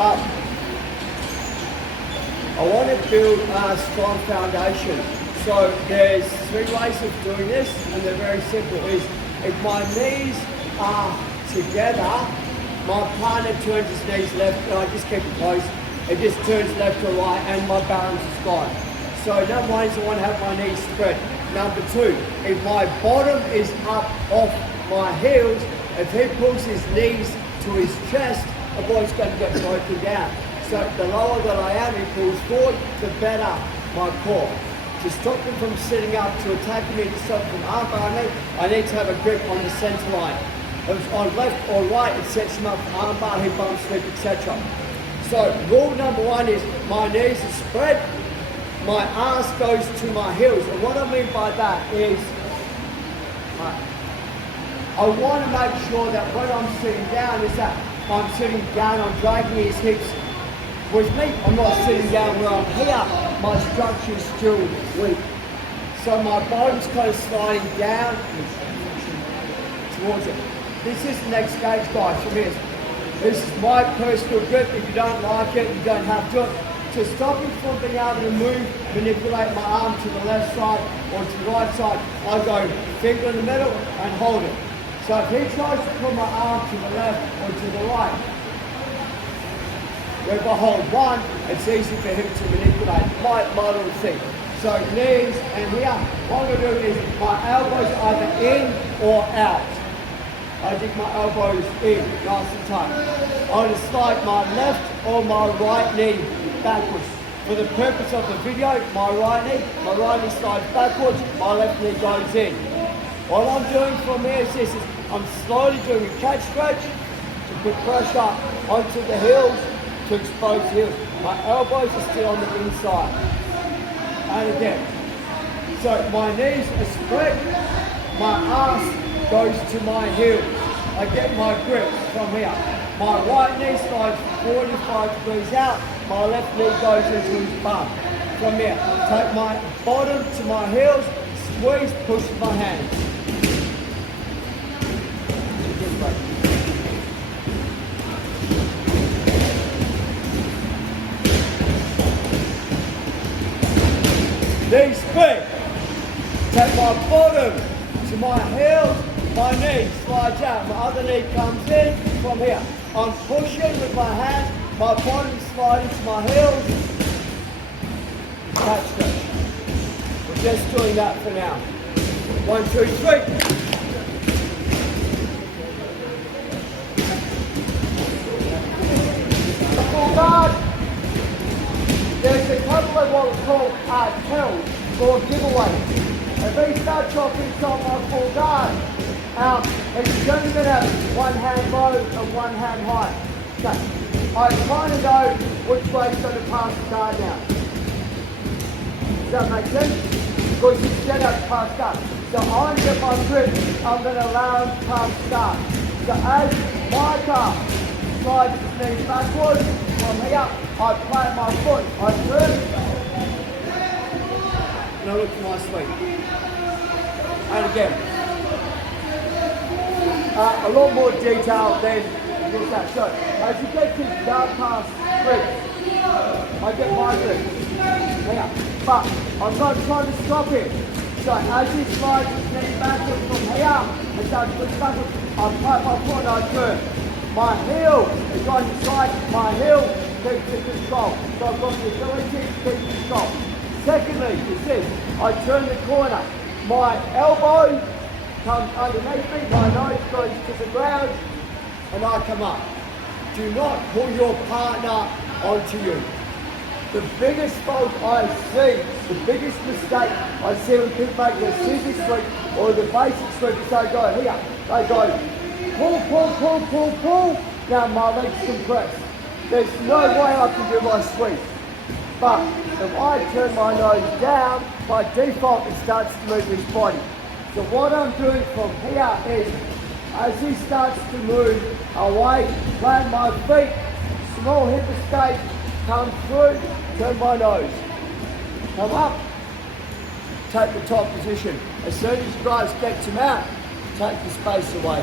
I want to build a strong foundation. So there's 3 ways of doing this, and they're very simple. Is if my knees are together, my partner turns his knees left, and I just keep it close. It just turns left to right, and my balance is gone. So number 1 is I want to have my knees spread. Number 2, if my bottom is up off my heels, if he pulls his knees to his chest, the body's going to get broken down. So the lower that I am, he pulls forward, the better my core. To stop him from sitting up, to attacking me, to stop him from arm me, I need to have a grip on the center line. If it's on left or right, it sets him up for arm bar, hip bump sweep, etc. So rule number 1 is my knees are spread, my ass goes to my heels. And what I mean by that is, I want to make sure that when I'm sitting down is that I'm sitting down, I'm dragging his hips with me. I'm not sitting down where I'm here. My structure is still weak. So my bottom's kind of sliding down towards it. This is the next stage, guys, from here. This is my personal grip. If you don't like it, you don't have to. To stop me from being able to move, manipulate my arm to the left side or to the right side, I go finger in the middle and hold it. So if he tries to pull my arm to the left or to the right, if I hold 1, it's easy for him to manipulate. My little thing. So knees and here, what I'm going to do is my elbows either in or out. I dig my elbows in, nice and tight. I'm going to slide my left or my right knee backwards. For the purpose of the video, my right knee slides backwards, my left knee goes in. What I'm doing from here is this, I'm slowly doing a catch stretch to put pressure onto the heels to expose the heels. My elbows are still on the inside. And again. So my knees are spread, my ass goes to my heels. I get my grip from here. My right knee slides 45 degrees out, my left knee goes into his bum. From here, take my bottom to my heels, squeeze, push with my hands. Knees spread. Take my bottom to my heels, my knee slides out, my other knee comes in from here. I'm pushing with my hands, my bottom sliding to my heels. Catch stretch. We're just doing that for now. 1, 2, 3. Full guard. There's a couple of what we call tells or giveaways. If he starts off inside my full guard, he's only going to have 1 hand low and 1 hand high. Okay. I kind of know which way he's going to pass the guard now. Does that make sense? Because he's going to pass guard. So I'm going to get my grip, I'm going to allow him to pass guard. So as my car slides his knees backwards, from here, I plant my foot, I turn, and I look for my sweep. And again, a lot more detail than that. So, as you get to down past grip, I get my grip. Here. But I'm not trying to stop him. So as he slides his knee backwards from here, and starts pushing backwards, I plant my foot and I turn. My heel is on the side, my heel keeps the control. So I've got the ability to keep control. Secondly, is this, I turn the corner. My elbow comes underneath me, my nose goes to the ground, and I come up. Do not pull your partner onto you. The biggest fault I see, the biggest mistake I see when people make the scissor sweep or the basic sweep is they go here, they go pull, pull, pull, pull, pull. Now my legs compress. There's no way I can do my sweep. But if I turn my nose down, by default it starts to move his body. So what I'm doing from here is, as he starts to move away, plant my feet, small hip escape, come through, turn my nose, come up, take the top position. As soon as you guys get him out, take the space away.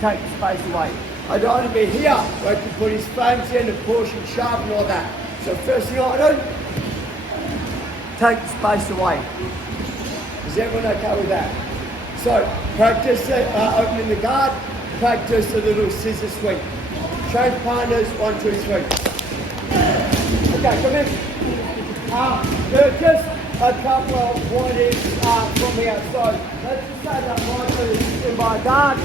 Take the space away. I don't want to be here where I can put his frames in and push and shove and all that. So first thing I do, take the space away. Is everyone okay with that? So practice opening the guard, practice a little scissor sweep. Change partners, 1, 2, 3. Okay, come in. There are just a couple of pointers from here. So let's just say that Michael is in my guard.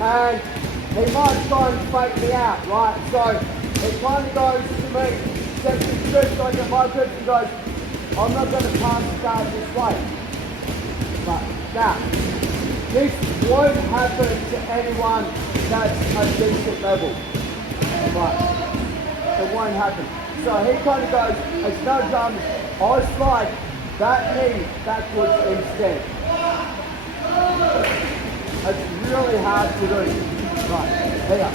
And he might try and fake me out, right? So it kind of goes to me, sets his grips, I get my grips and goes, I'm not going to pass the guard this way. But now, this won't happen to anyone that's a decent level. But it won't happen. So he kind of goes, it's no drums, I slide that knee backwards instead. It's really hard to do. Right, here.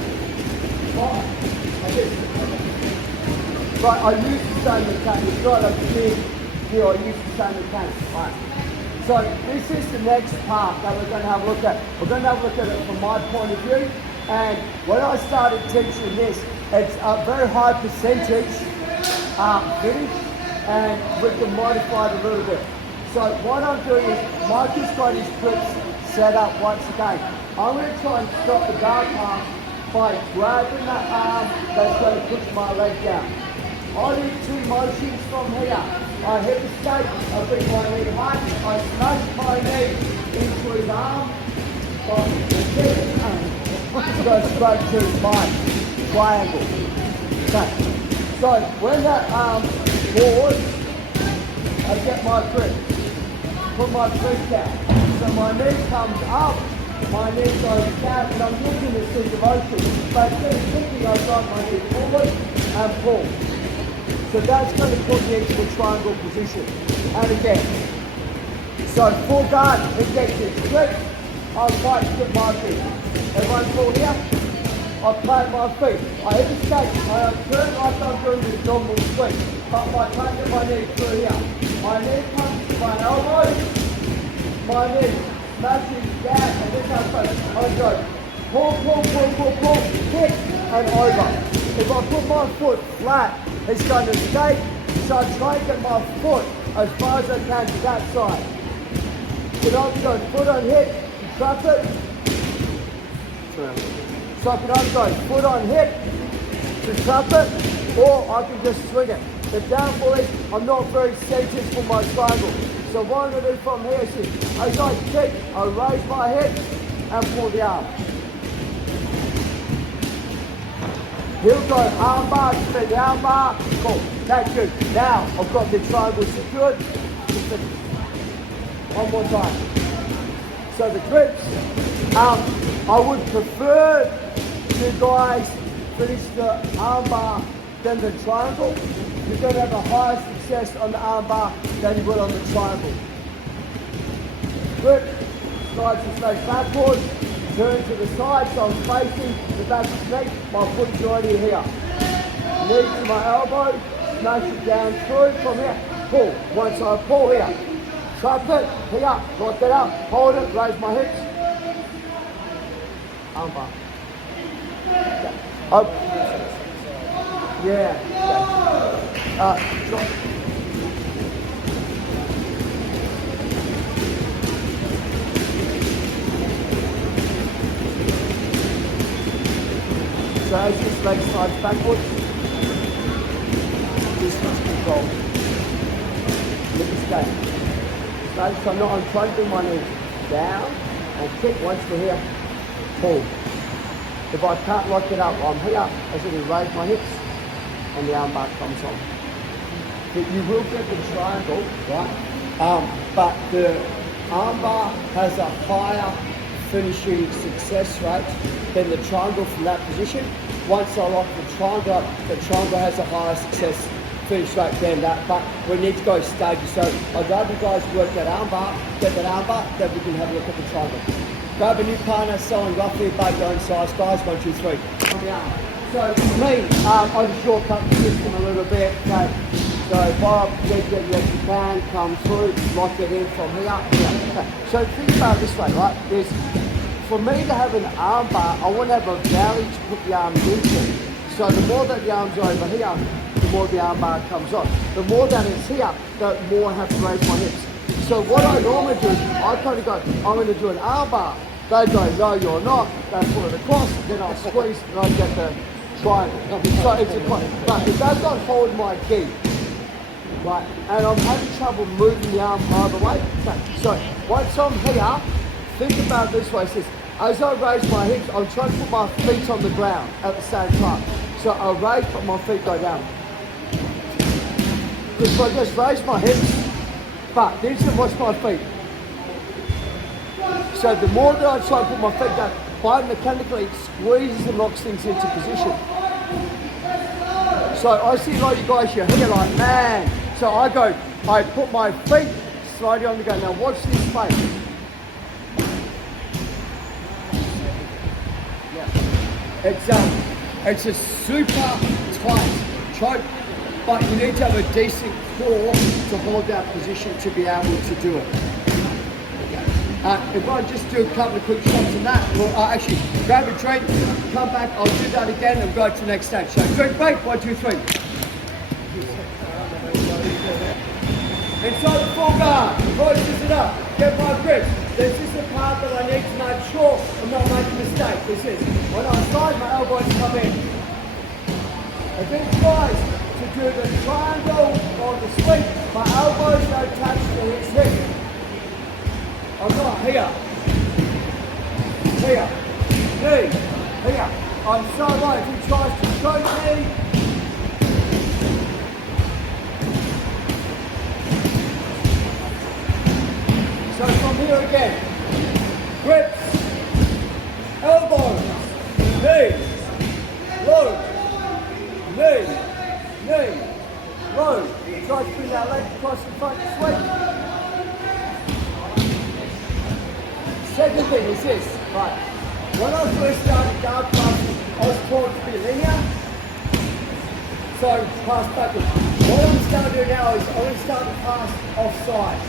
Right, I use the same mechanic. It's not a big deal, I use the same mechanic. Right. So this is the next part that we're going to have a look at. We're going to have a look at it from my point of view. And when I started teaching this, it's a very high percentage finish, and we can modify it a little bit. So what I'm doing is, Mike has got his grips set up once again. I'm going to try and stop the guard pass by grabbing that arm that's going to push my leg down. I do 2 motions from here. I hit the skate, I bring my knee high, I smash my knee into his arm, go straight to my triangle. Okay. So when that arm falls, I get my grip, put my grip down. So my knee comes up, my knee goes down, and I'm using this sense of motion. But instead of kicking, I drive my knee forward and pull. So that's going to put me into the triangle position. And again, so full guard, it gets his grip, I'll fight to get my feet. Everyone pull here, I plant my feet. I hit the skate, I turn like I'm doing this normal swing. But I can't get my knee through here. My knee comes to my elbow, my knee smashes down, and this is how I go. Pull, kick, and over. If I put my foot flat, it's going to skate, so I try and get my foot as far as I can to that side. So I can go foot on hip, trap it. So I can either go foot on hip, to trap it, or I can just swing it. The downfall is I'm not very centered for my triangle. So what I'm going to do from here is, as I kick, I raise my head and pull the arm. He'll go arm bar, spin the arm bar, cool, that's good. Now I've got the triangle secured, one more time. So the grips, I would prefer you guys finish the arm bar than the triangle. You're going to have a higher success on the arm bar than you will on the triangle. Grip, slides the face backwards. Turn to the side, so I'm facing the back of the neck, my foot's already here. Knee to my elbow, smash it down through from here, pull. Once I pull here, trap it, pick up, lock it up, hold it, raise my hips. Arm bar. Okay. Up. Yeah. Okay. So as this leg slides backwards, this is control. Let me skate. So I'm trying to bring my knee down and kick once we're here, pull. If I can't lock it up, I'm here, I simply raise my hips and the arm bar comes on. But you will get the triangle, right? But the arm bar has a higher finishing success rate than the triangle from that position. Once I lock the triangle up, the triangle has a higher success finish rate than that, but we need to go stages. So I'd rather you guys work that arm bar, get that arm bar, then we can have a look at the triangle. Grab a new partner, selling roughly about your own size, guys, 1, 2, 3. So for me, I just shortcut the system a little bit. Okay. So Bob, get yes you can, come through, lock it in from here. Okay. So think about it this way, right? There's for me to have an arm bar, I want to have a valley to put the arms into. So the more that the arms are over here, the more the arm bar comes on. The more that it's here, the more I have to raise my hips. So what I normally do is I kind of go, I'm going to do an arm bar. They go, no, you're not. They pull it across, then I'll squeeze and I get the triangle. So it's a but it does not hold my gi. Right, and I'm having trouble moving the arm either way. So once I'm here, think about it this way. It says, as I raise my hips, I'm trying to put my feet on the ground at the same time. So I raise, but my feet go down. Because if I just raise my hips, but this is what's my feet. So the more that I try to put my feet down, biomechanically it squeezes and locks things into position. So I see a lot of you guys here like, man. So I go, I put my feet slightly on the ground. Now watch this space. Yeah. It's a super tight choke, but you need to have a decent core to hold that position to be able to do it. If I just do a couple of quick shots on that, well, actually grab a drink, come back, I'll do that again and go to the next stage. So drink break, 1, 2, 3. Inside the full guard, voices it up, get my grip. This is the part that I need to make sure I'm not making a mistake. This is, when I slide, my elbows come in. If it tries to do the triangle or the sweep, my elbows don't touch his hip. I'm not here. Here. Knee. Here. I'm so right. If he tries to choke me. So from here again. Grips. Elbows. Knees. Low. Knee. Knee. Low. Try to bring that leg across the front sweep. Second thing is this, right, when I first started guard classes, I was taught to be linear, so pass backwards. What I'm starting to do now is I'm going to start to pass offside.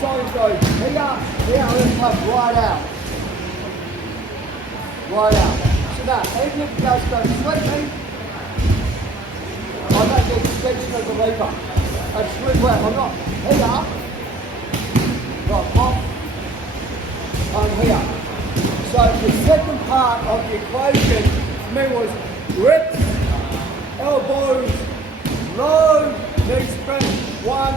So I'm going to go here, here, I'm going to come right out. Right out. So now, even if you guys go straight me, I make the extension of the lever. That's really well, I'm not here, right, pop. I'm here. So the second part of the equation for me was grips, elbows, low, knee stretch, 1,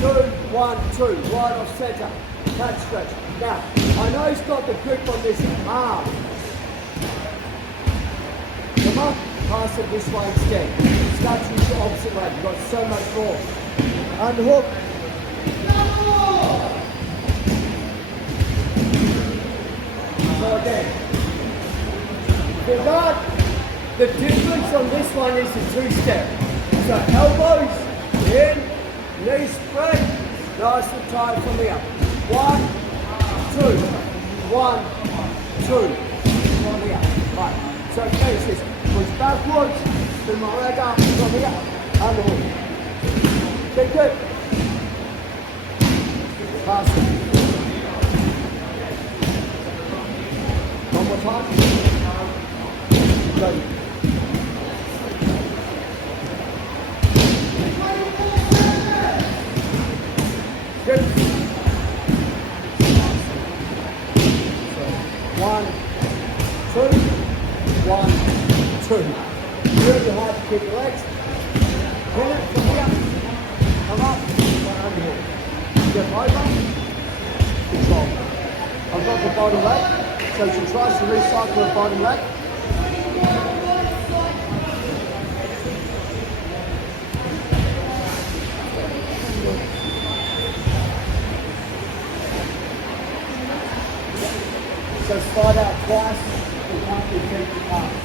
2, 1, 2, right off centre, that stretch. Now, I know he's got the grip on this arm. Come on, pass it this way instead. Start to use the opposite way, you've got so much more. Underhook. So again, for that, the difference on this one is the two-step. So elbows in, knees spread, nice and tight from here. 1, 2, 1, 2, from here. Right. So face this, push backwards, to my leg up from here, underhook. Take it. Pass it. One more time. Go. Good. 1, 2, 1, 2. Really hard to keep your legs. Pin it from here. Come up. Over here. Get over. Control. I've got the bottom leg. So she tries to recycle her bottom leg. So slide out twice and can't be keep the arms.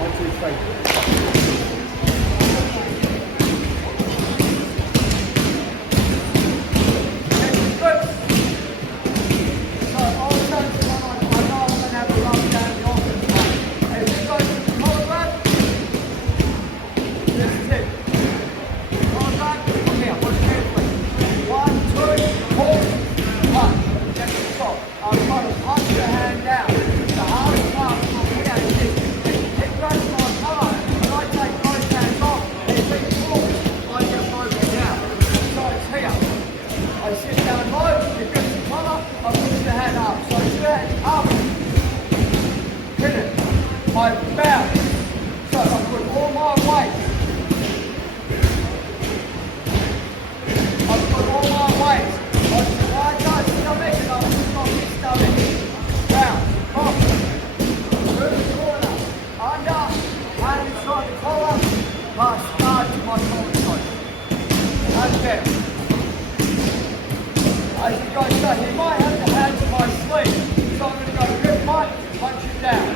1, 2, 3. I'm trying to punch your hand down. As you guys say, he might have the hands on my sleeve, so I'm going to go grip fight, punch it down.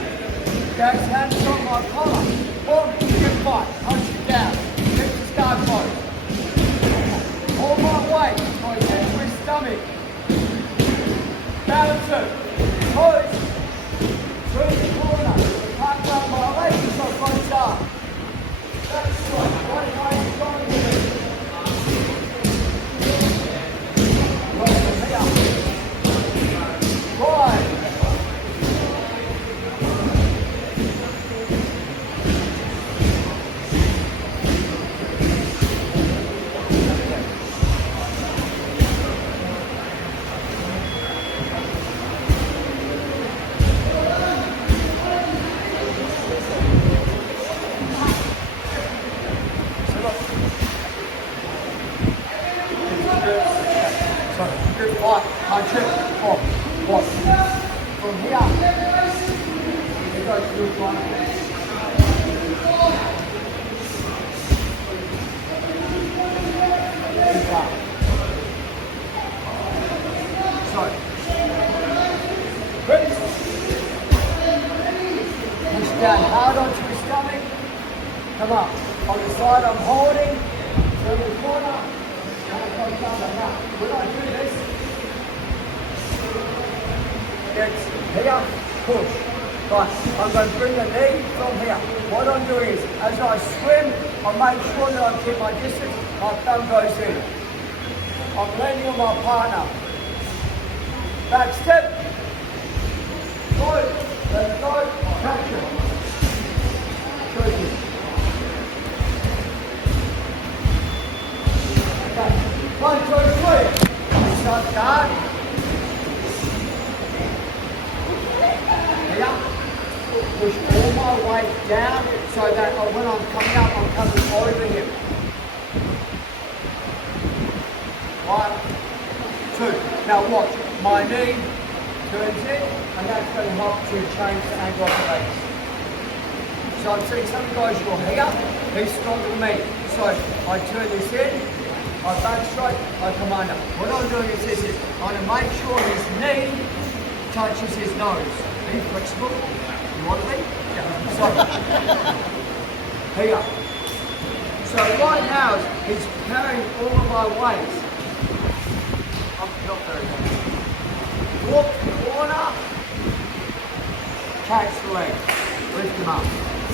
Okay, his hands on my collar. Boom, grip fight, punch it down. Keep the guard close. All my weight, my head to his stomach. Balance it. Push. Through the corner. Can't grab my legs, so close up. That's right. One way is going with it. Right from here. Right. Good fight, punch it, off, block. From here, it goes through one. So, grip. Push down hard onto his stomach. Come up. On the side I'm holding, turn the corner. When I do this, it's here, push. Right, I'm going to bring the knee from here. What I'm doing is, as I swim, I make sure that I keep my distance, my thumb goes in. I'm leaning on my partner. Back step. Good. Let's go. Catch it. Choke it. Okay. 1, 2, 3. Start guard. Here. Push all my weight down so that when I'm coming up, I'm coming over him. 1, 2. Now watch. My knee turns in, and that's going to help to change the angle of the legs. So I'm seeing some guys go here. He's stronger than me. So I turn this in. I back strike, I come under. What I'm doing is this, I'm going to make sure his knee touches his nose. Are you flexible? You want to be? Yeah. So, here. So right now, he's carrying all of my weight. I'm not very good. Walk the corner, catch the leg, lift him up.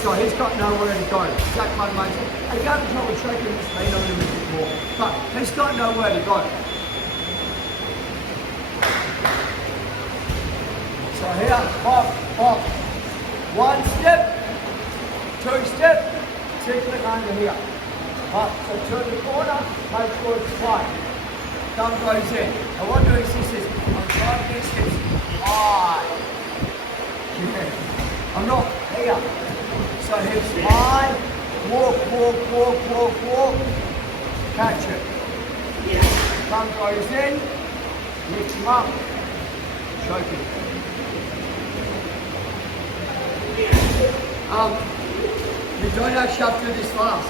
So he's got nowhere to go. That kind of makes it. I got in trouble shaking his feet on him a bit more, but he's got nowhere to go. So here, pop, pop. 1 step, 2 step, tickling under here. Up, so turn the corner, make sure it's tight. Thumb goes in. And what I'm doing is this is, I'm trying these hips high. Yeah. I'm not here. So hips high, walk, walk, walk, walk, walk, catch it. Thumb goes in, lift him up, choke it. You don't actually have to do this fast.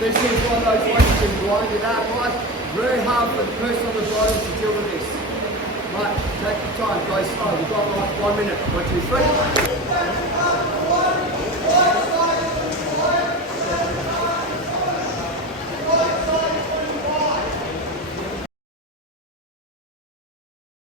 This is one of those ones you can grind it out right. Very hard for the person on the grind to deal with this. Right, take your time, go slow. We've got like 1 minute. 1, 2, 3.